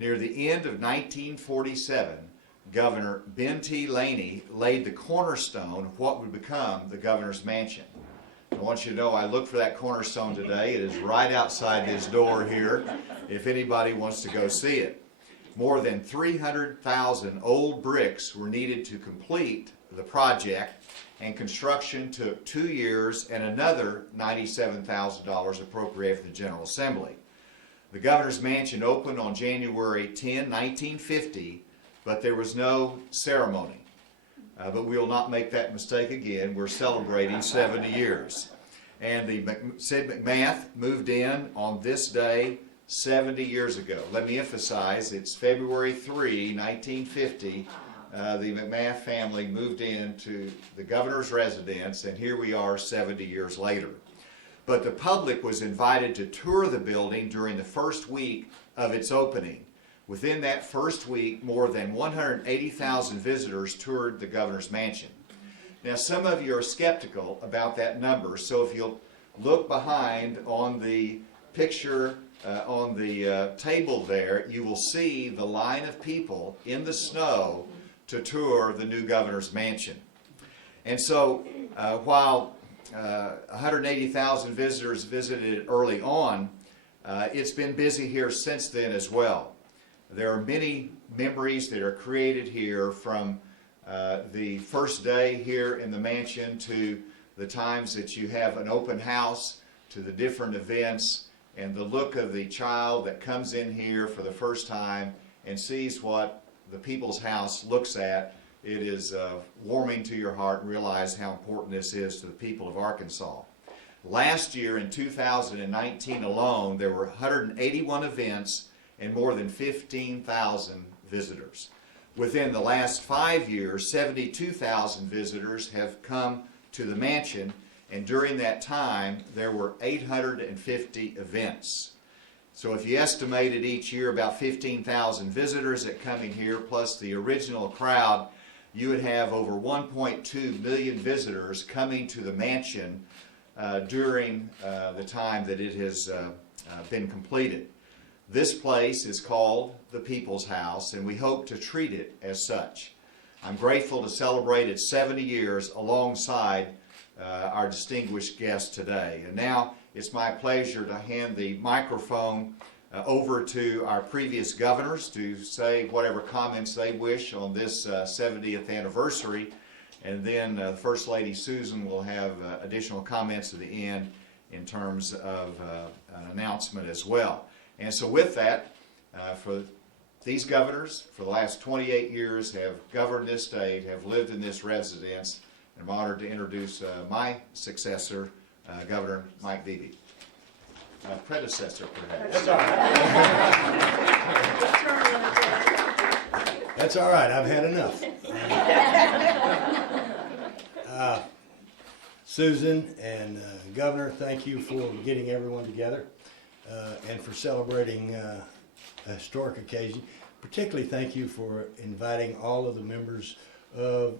Near the end of 1947, Governor Ben T. Laney laid the cornerstone of what would become the governor's mansion. I want you to know I looked for that cornerstone today. It is right outside this door here if anybody wants to go see it. More than 300,000 old bricks were needed to complete the project, and construction took 2 years and another $97,000 appropriated for the General Assembly. The governor's mansion opened on January 10, 1950, but there was no ceremony. But we will not make that mistake again. We're celebrating 70 years. And Sid McMath moved in on this day 70 years ago. Let me emphasize, it's February 3, 1950. The McMath family moved into the governor's residence, and here we are 70 years later. But the public was invited to tour the building during the first week of its opening. Within that first week, more than 180,000 visitors toured the governor's mansion. Now, some of you are skeptical about that number, so if you'll look behind on the picture on the table there, you will see the line of people in the snow to tour the new governor's mansion. And so, while 180,000 visitors visited it early on, it's been busy here since then as well. There are many memories that are created here from the first day here in the mansion to the times that you have an open house, to the different events, and the look of the child that comes in here for the first time and sees what the People's House looks at. It is warming to your heart and realize how important this is to the people of Arkansas. Last year in 2019 alone, there were 181 events and more than 15,000 visitors. Within the last 5 years, 72,000 visitors have come to the mansion, and during that time, there were 850 events. So if you estimated each year about 15,000 visitors that come in here, plus the original crowd, you would have over 1.2 million visitors coming to the mansion during the time that it has been completed. This place is called the People's House, and we hope to treat it as such. I'm grateful to celebrate its 70 years alongside our distinguished guests today. And now it's my pleasure to hand the microphone over to our previous governors to say whatever comments they wish on this 70th anniversary. And then First Lady Susan will have additional comments at the end in terms of an announcement as well. And so with that, for these governors, for the last 28 years, have governed this state, have lived in this residence, and I'm honored to introduce my successor, Governor Mike Beebe. My predecessor, perhaps. That's all right. That's all right. I've had enough. Susan and Governor, thank you for getting everyone together and for celebrating a historic occasion. Particularly thank you for inviting all of the members of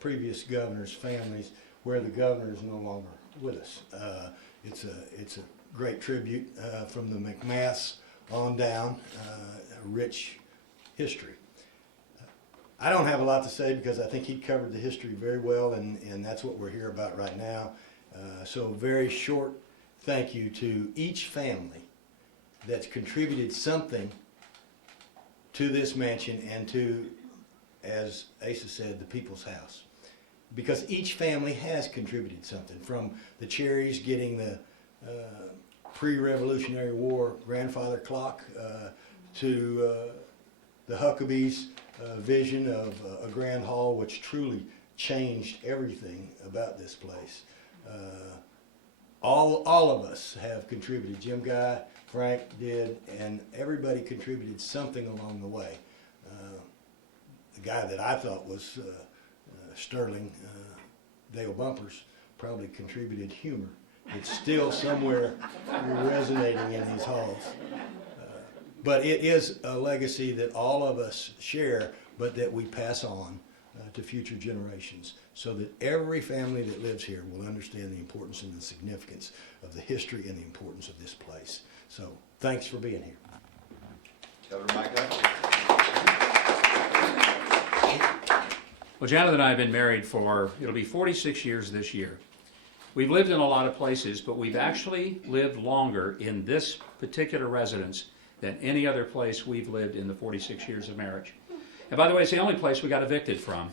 previous governors' families where the governor is no longer with us. It's a great tribute from the McMaths on down, a rich history. I don't have a lot to say because I think he covered the history very well, and that's what we're here about right now. So a very short thank you to each family that's contributed something to this mansion and to, as Asa said, the People's House. Because each family has contributed something, from the Cherries getting the pre-Revolutionary War grandfather clock to the Huckabees' vision of a grand hall, which truly changed everything about this place. All of us have contributed. Jim Guy, Frank did, and everybody contributed something along the way. The guy that I thought was Sterling, Dale Bumpers, probably contributed humor. It's still somewhere resonating in these halls. But it is a legacy that all of us share, but that we pass on to future generations, so that every family that lives here will understand the importance and the significance of the history and the importance of this place. So thanks for being here. Governor Mike Duncan. Well, Janet and I have been married for, it'll be 46 years this year. We've lived in a lot of places, but we've actually lived longer in this particular residence than any other place we've lived in the 46 years of marriage. And by the way, it's the only place we got evicted from.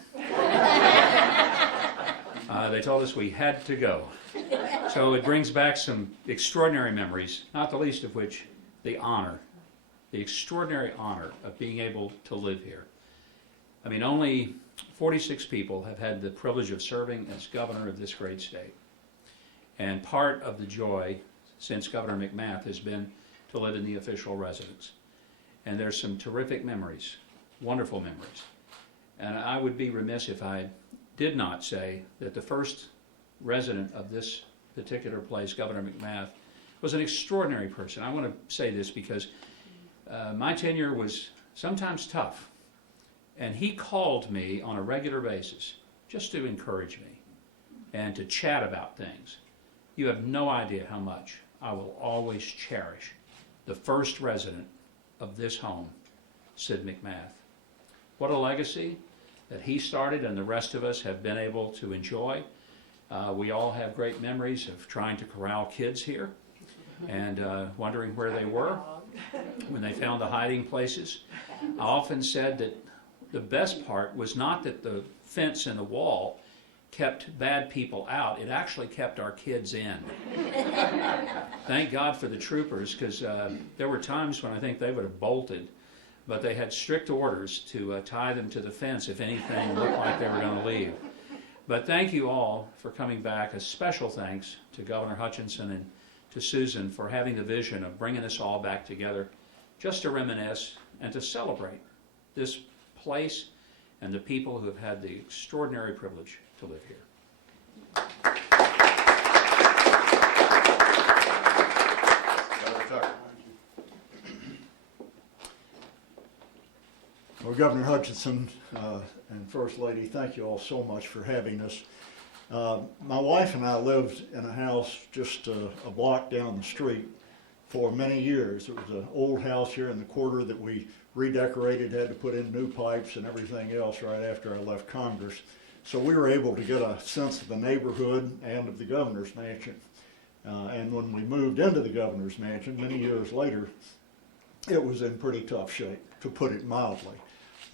They told us we had to go. So it brings back some extraordinary memories, not the least of which the honor, the extraordinary honor of being able to live here. I mean, only 46 people have had the privilege of serving as governor of this great state. And part of the joy since Governor McMath has been to live in the official residence. And there's some terrific memories, wonderful memories. And I would be remiss if I did not say that the first resident of this particular place, Governor McMath, was an extraordinary person. I want to say this because my tenure was sometimes tough. And he called me on a regular basis just to encourage me and to chat about things. You have no idea how much I will always cherish the first resident of this home, Sid McMath. What a legacy that he started and the rest of us have been able to enjoy. We all have great memories of trying to corral kids here and wondering where they were when they found the hiding places. I often said that the best part was not that the fence and the wall kept bad people out, it actually kept our kids in. Thank God for the troopers, because there were times when I think they would have bolted, but they had strict orders to tie them to the fence if anything looked like they were going to leave. But thank you all for coming back. A special thanks to Governor Hutchinson and to Susan for having the vision of bringing us all back together just to reminisce and to celebrate this place and the people who have had the extraordinary privilege to live here. Governor Tucker. Well, Governor Hutchinson and First Lady, thank you all so much for having us. My wife and I lived in a house just a block down the street for many years. It was an old house here in the quarter that we redecorated, had to put in new pipes and everything else right after I left Congress. So we were able to get a sense of the neighborhood and of the governor's mansion. And when we moved into the governor's mansion many years later, it was in pretty tough shape, to put it mildly.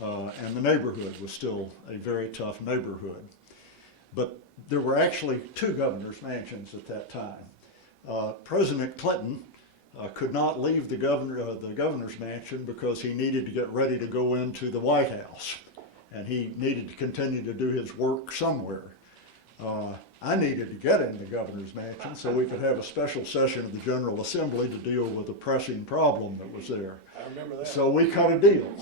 And the neighborhood was still a very tough neighborhood. But there were actually two governor's mansions at that time. President Clinton could not leave the governor's mansion because he needed to get ready to go into the White House, and he needed to continue to do his work somewhere. I needed to get in the governor's mansion so we could have a special session of the General Assembly to deal with a pressing problem that was there. I remember that. So we cut a deal,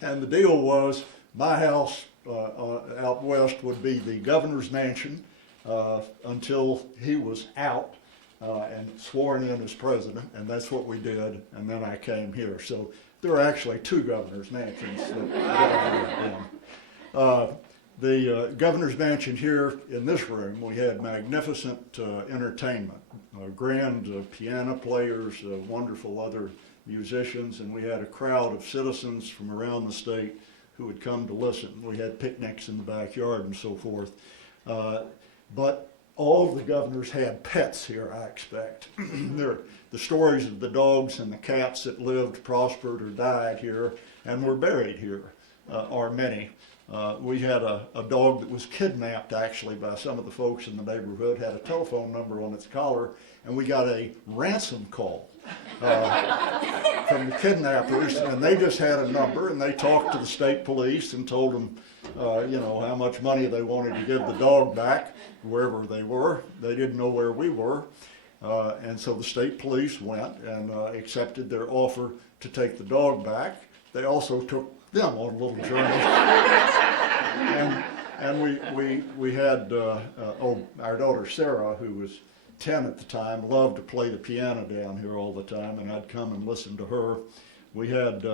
and the deal was my house out west would be the governor's mansion until he was out and sworn in as president, and that's what we did, and then I came here. So there are actually two governor's mansions that the governor's mansion here in this room, we had magnificent entertainment, grand piano players, wonderful other musicians, and we had a crowd of citizens from around the state who would come to listen. We had picnics in the backyard and so forth. But all of the governors had pets here, I expect. The stories of the dogs and the cats that lived, prospered, or died here and were buried here are many. We had a dog that was kidnapped actually by some of the folks in the neighborhood, had a telephone number on its collar, and we got a ransom call from the kidnappers, and they just had a number, and they talked to the state police and told them how much money they wanted to give the dog back wherever they were. They didn't know where we were, and so the state police went and accepted their offer to take the dog back. They also took them on a little journey, and we had our daughter Sarah, who was 10 at the time, loved to play the piano down here all the time, and I'd come and listen to her. We had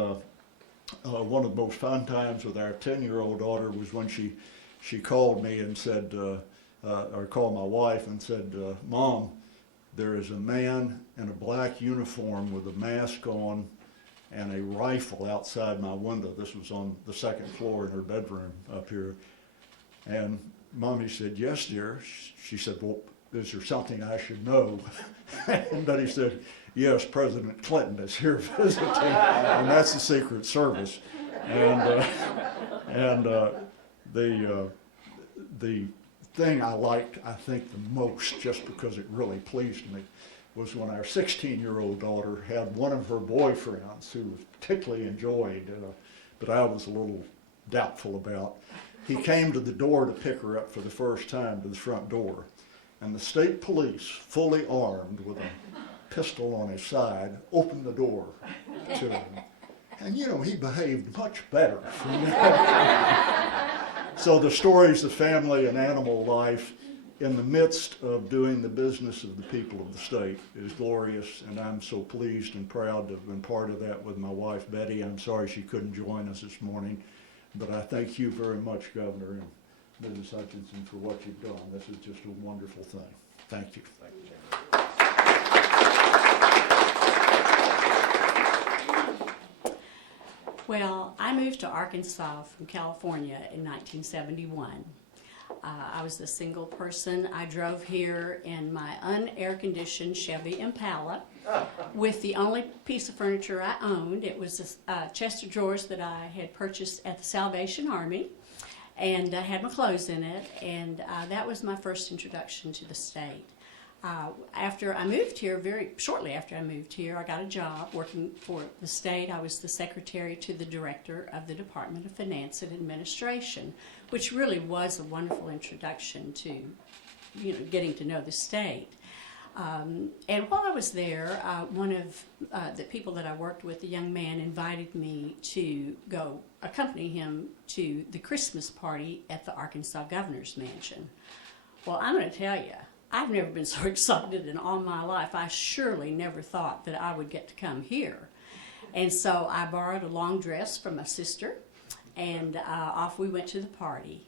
one of the most fun times with our 10-year-old daughter was when she called me and said, or called my wife and said, Mom, there is a man in a black uniform with a mask on and a rifle outside my window. This was on the second floor in her bedroom up here. And Mommy said, "Yes, dear." She said, "Well, is there something I should know?" And Betty said, "Yes, President Clinton is here visiting," and that's the Secret Service. And the thing I liked, I think, the most, just because it really pleased me, was when our 16-year-old daughter had one of her boyfriends who was particularly enjoyed, but I was a little doubtful about. He came to the door to pick her up for the first time, to the front door, and the state police, fully armed with a pistol on his side, opened the door to him. And you know, he behaved much better from that. So the stories of family and animal life in the midst of doing the business of the people of the state is glorious, and I'm so pleased and proud to have been part of that with my wife, Betty. I'm sorry she couldn't join us this morning, but I thank you very much, Governor and Mrs. Hutchinson, for what you've done. This is just a wonderful thing. Thank you. Thank you. Well, I moved to Arkansas from California in 1971. I was a single person. I drove here in my unair-conditioned Chevy Impala with the only piece of furniture I owned. It was a chest of drawers that I had purchased at the Salvation Army, and had my clothes in it, and that was my first introduction to the state. After I moved here, very shortly after I moved here, I got a job working for the state. I was the secretary to the director of the Department of Finance and Administration, which really was a wonderful introduction to, you know, getting to know the state. And while I was there, one of the people that I worked with, a young man, invited me to go accompany him to the Christmas party at the Arkansas Governor's Mansion. Well, I'm going to tell you, I've never been so excited in all my life. I surely never thought that I would get to come here. And so I borrowed a long dress from my sister, and off we went to the party.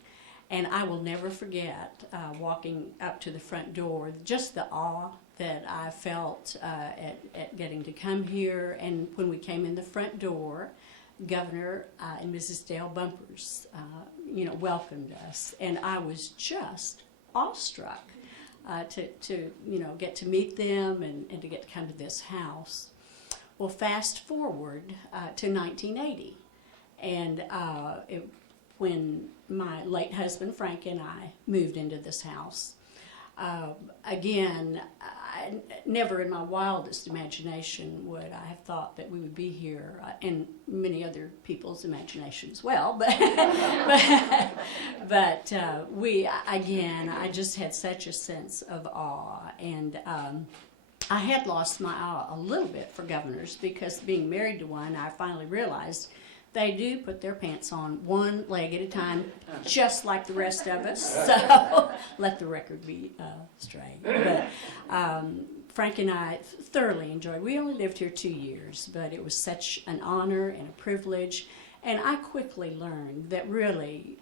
And I will never forget walking up to the front door, just the awe that I felt at getting to come here. And when we came in the front door, Governor and Mrs. Dale Bumpers, welcomed us. And I was just awestruck. To get to meet them and to get to come to this house. Well, fast forward to 1980, and when my late husband Frank and I moved into this house. Again, I never in my wildest imagination would I have thought that we would be here, and many other people's imagination as well. But I just had such a sense of awe, and I had lost my awe a little bit for governors, because being married to one, I finally realized they do put their pants on one leg at a time, just like the rest of us. So let the record be straight. But Frank and I thoroughly enjoyed. We only lived here 2 years, but it was such an honor and a privilege. And I quickly learned that really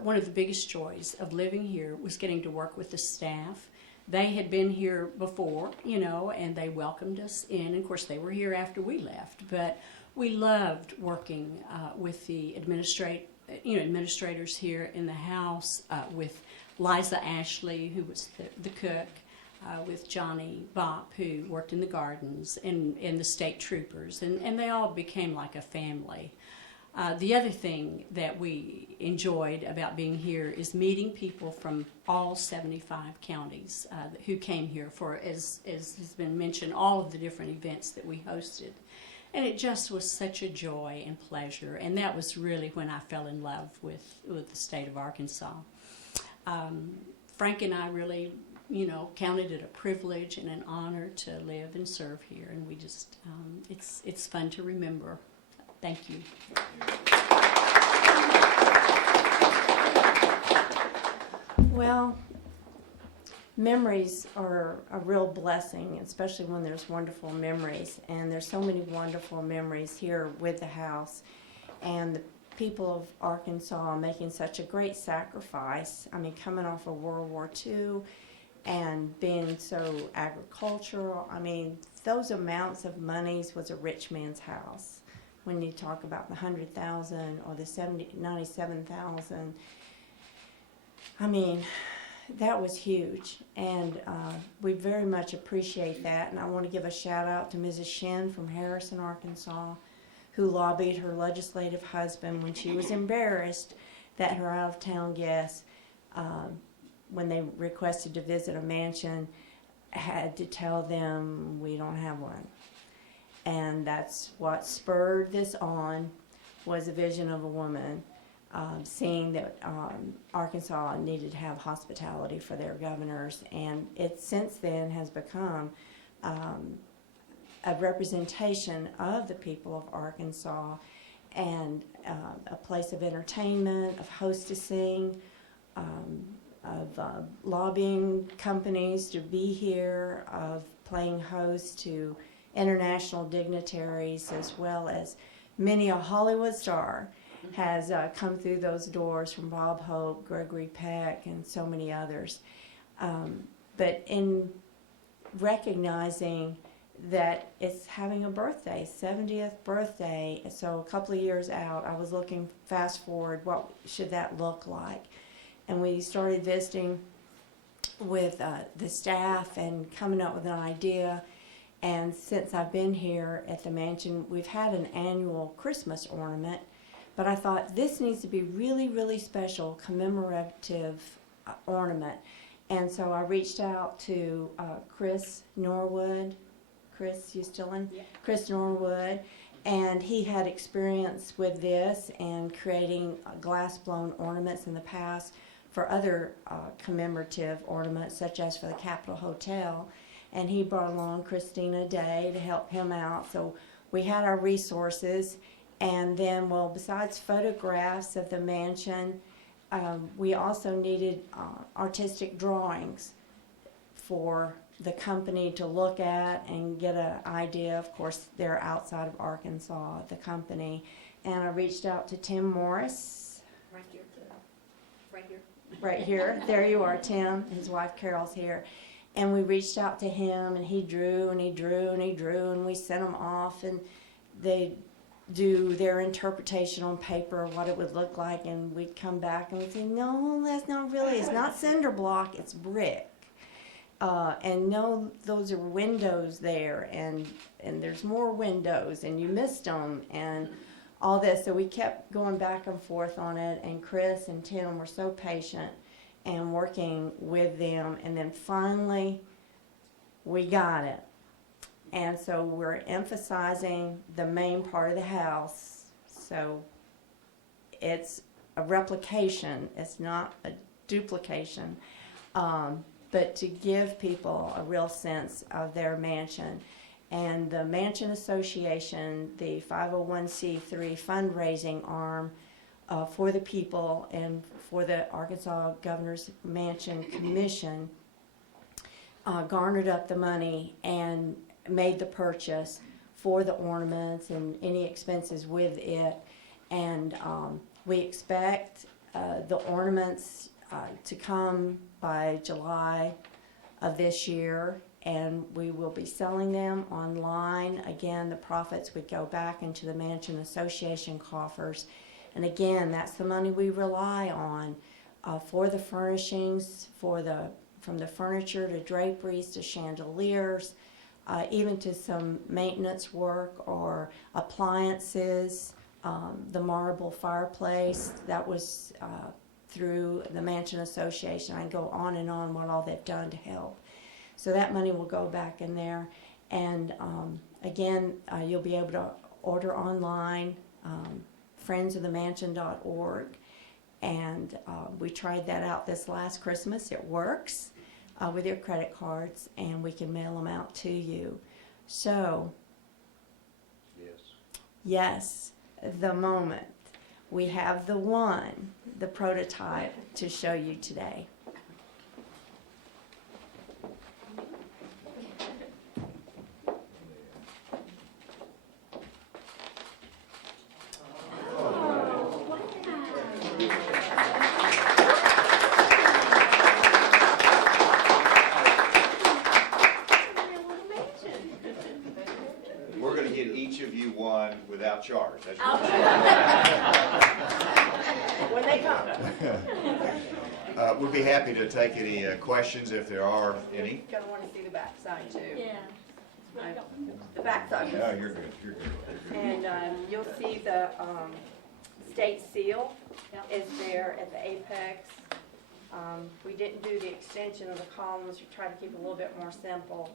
one of the biggest joys of living here was getting to work with the staff. They had been here before, and they welcomed us in. And of course, they were here after we left. But we loved working with the administrators here in the house, with Liza Ashley, who was the cook, with Johnny Bopp, who worked in the gardens, and the state troopers, and they all became like a family. The other thing that we enjoyed about being here is meeting people from all 75 counties who came here for, as has been mentioned, all of the different events that we hosted. And it just was such a joy and pleasure, and that was really when I fell in love with the state of Arkansas. Frank and I really, counted it a privilege and an honor to live and serve here, and we just, it's fun to remember. Thank you. Well, memories are a real blessing, especially when there's wonderful memories. And there's so many wonderful memories here with the house. And the people of Arkansas making such a great sacrifice. I mean, coming off of World War II and being so agricultural. I mean, those amounts of monies was a rich man's house. when you talk about the 100,000 or the 97,000. I mean, that was huge, and we very much appreciate that. And I want to give a shout out to Mrs. Shin from Harrison, Arkansas, who lobbied her legislative husband when she was embarrassed that her out-of-town guests, when they requested to visit a mansion, had to tell them we don't have one. And that's what spurred this on, was a vision of a woman seeing that Arkansas needed to have hospitality for their governors, and it since then has become a representation of the people of Arkansas, and a place of entertainment, of hostessing, of lobbying companies to be here, of playing host to international dignitaries, as well as many a Hollywood star has come through those doors, from Bob Hope, Gregory Peck, and so many others. But in recognizing that it's having a birthday, 70th birthday, so a couple of years out, I was looking fast forward, what should that look like? And we started visiting with the staff and coming up with an idea. And since I've been here at the mansion, we've had an annual Christmas ornament, but I thought this needs to be really, really special, commemorative ornament. And so I reached out to Chris Norwood. Chris, you still in? Yeah. Chris Norwood. And he had experience with this and creating glass-blown ornaments in the past for other commemorative ornaments, such as for the Capitol Hotel. And he brought along Christina Day to help him out. So we had our resources. And then, well, besides photographs of the mansion, we also needed artistic drawings for the company to look at and get an idea. Of course, they're outside of Arkansas, the company. And I reached out to Tim Morris. Right here. Right here. Right here. There you are, Tim. His wife Carol's here. And we reached out to him, and he drew, and he drew, and he drew, and we sent them off, and they do their interpretation on paper of what it would look like, and we'd come back and we'd say, no, that's not really, it's not cinder block, it's brick. And no, those are windows there, and there's more windows, and you missed them, and all this. So we kept going back and forth on it, and Chris and Tim were so patient and working with them, and then finally we got it. And so we're emphasizing the main part of the house. So it's a replication, it's not a duplication, but to give people a real sense of their mansion. And the Mansion Association, the 501c3 fundraising arm for the people and for the Arkansas Governor's Mansion Commission, garnered up the money and made the purchase for the ornaments and any expenses with it. And we expect the ornaments to come by July of this year, and we will be selling them online. Again, the profits would go back into the Mansion Association coffers. And again, that's the money we rely on for the furnishings, from the furniture to draperies to chandeliers, even to some maintenance work or appliances. The marble fireplace, that was through the Mansion Association. I can go on and on what all they've done to help. So that money will go back in there. And again, you'll be able to order online, friendsofthemansion.org. And we tried that out this last Christmas. It works with your credit cards, and we can mail them out to you. So, yes, the moment. We have the one, the prototype, to show you today. We're gonna get each of you one without charge, When they come. We'd be happy to take any questions if there are any. Gonna want to see the backside too. Yeah. The backside. No, you're good, you're good. And you'll see the state seal is there at the apex. We didn't do the extension of the columns. We tried to keep it a little bit more simple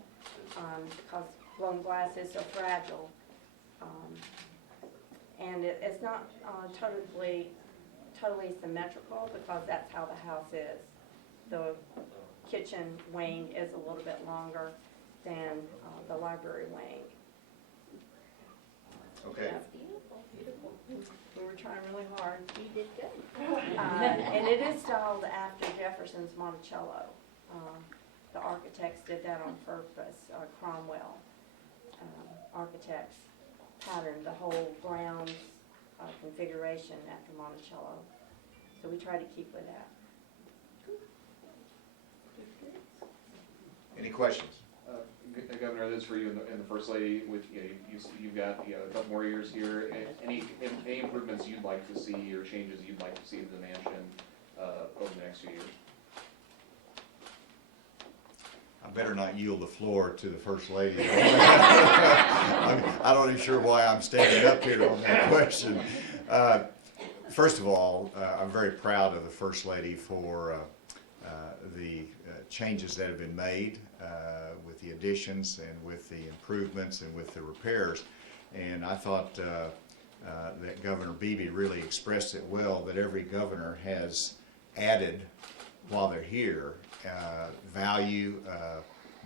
because blown glass is so fragile. And it's not totally symmetrical because that's how the house is. The kitchen wing is a little bit longer than the library wing. Okay. We were trying really hard. You did good. And it is styled after Jefferson's Monticello. The architects did that on purpose. Cromwell architects patterned the whole grounds configuration after Monticello. So we try to keep with that. Any questions? Governor, this is for you and the First Lady. With you've got a couple more years here. Any improvements you'd like to see or changes you'd like to see to the mansion over the next few years? I better not yield the floor to the First Lady. I'm not even sure why I'm standing up here on that question. First of all, I'm very proud of the First Lady for the changes that have been made with the additions and with the improvements and with the repairs. And I thought that Governor Beebe really expressed it well, that every governor has added while they're here value,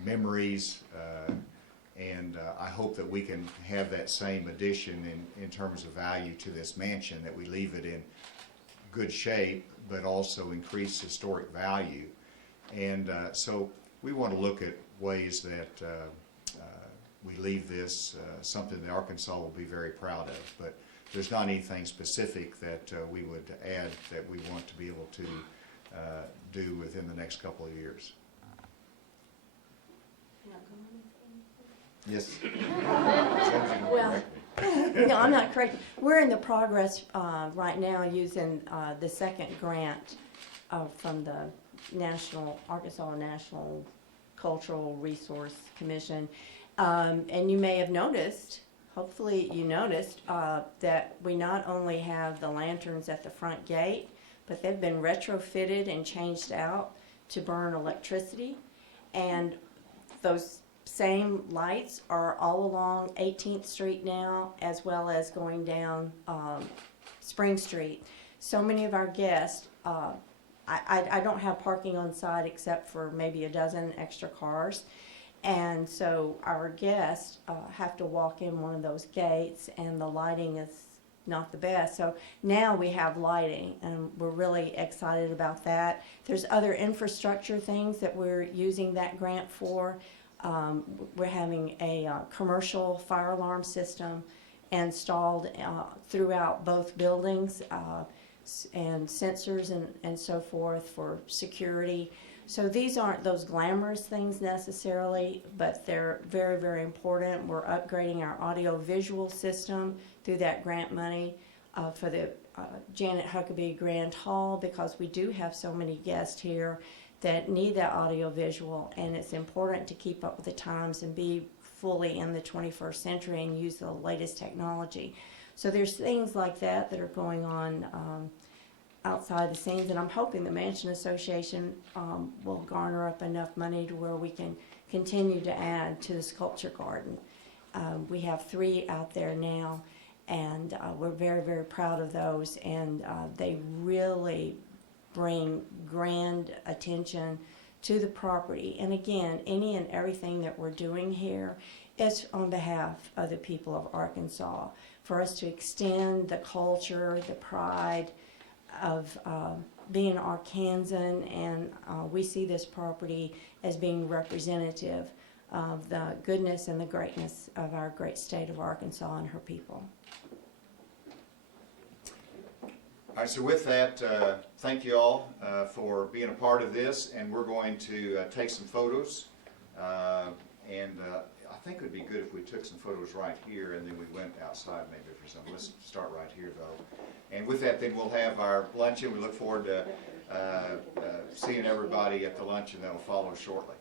memories, and I hope that we can have that same addition in terms of value to this mansion, that we leave it in good shape but also increase historic value. And so we want to look at ways that we leave this something that Arkansas will be very proud of. But there's not anything specific that we would add that we want to be able to do within the next couple of years. Yes. Well, no, I'm not correct. We're in the progress right now using the second grant from the Arkansas National Cultural Resource Commission. And you may have noticed, hopefully you noticed, that we not only have the lanterns at the front gate, but they've been retrofitted and changed out to burn electricity. And those same lights are all along 18th Street now, as well as going down Spring Street. So many of our guests, I don't have parking on site except for maybe a dozen extra cars. And so our guests have to walk in one of those gates, and the lighting is not the best. So now we have lighting, and we're really excited about that. There's other infrastructure things that we're using that grant for. We're having a commercial fire alarm system installed throughout both buildings, and sensors and so forth for security. So these aren't those glamorous things necessarily, but they're very, very important. We're upgrading our audio-visual system through that grant money for the Janet Huckabee Grand Hall, because we do have so many guests here that need that audio-visual, and it's important to keep up with the times and be fully in the 21st century and use the latest technology. So there's things like that that are going on outside the scenes, and I'm hoping the Mansion Association will garner up enough money to where we can continue to add to the sculpture garden. We have 3 out there now, and we're very, very proud of those, and they really bring grand attention to the property. And again, any and everything that we're doing here is on behalf of the people of Arkansas, for us to extend the culture, the pride of being Arkansan, and we see this property as being representative of the goodness and the greatness of our great state of Arkansas and her people. All right, so with that, thank you all for being a part of this, and we're going to take some photos. And I think it would be good if we took some photos right here and then we went outside maybe for some. Let's start right here though. And with that, then we'll have our luncheon. We look forward to seeing everybody at the luncheon that'll follow shortly.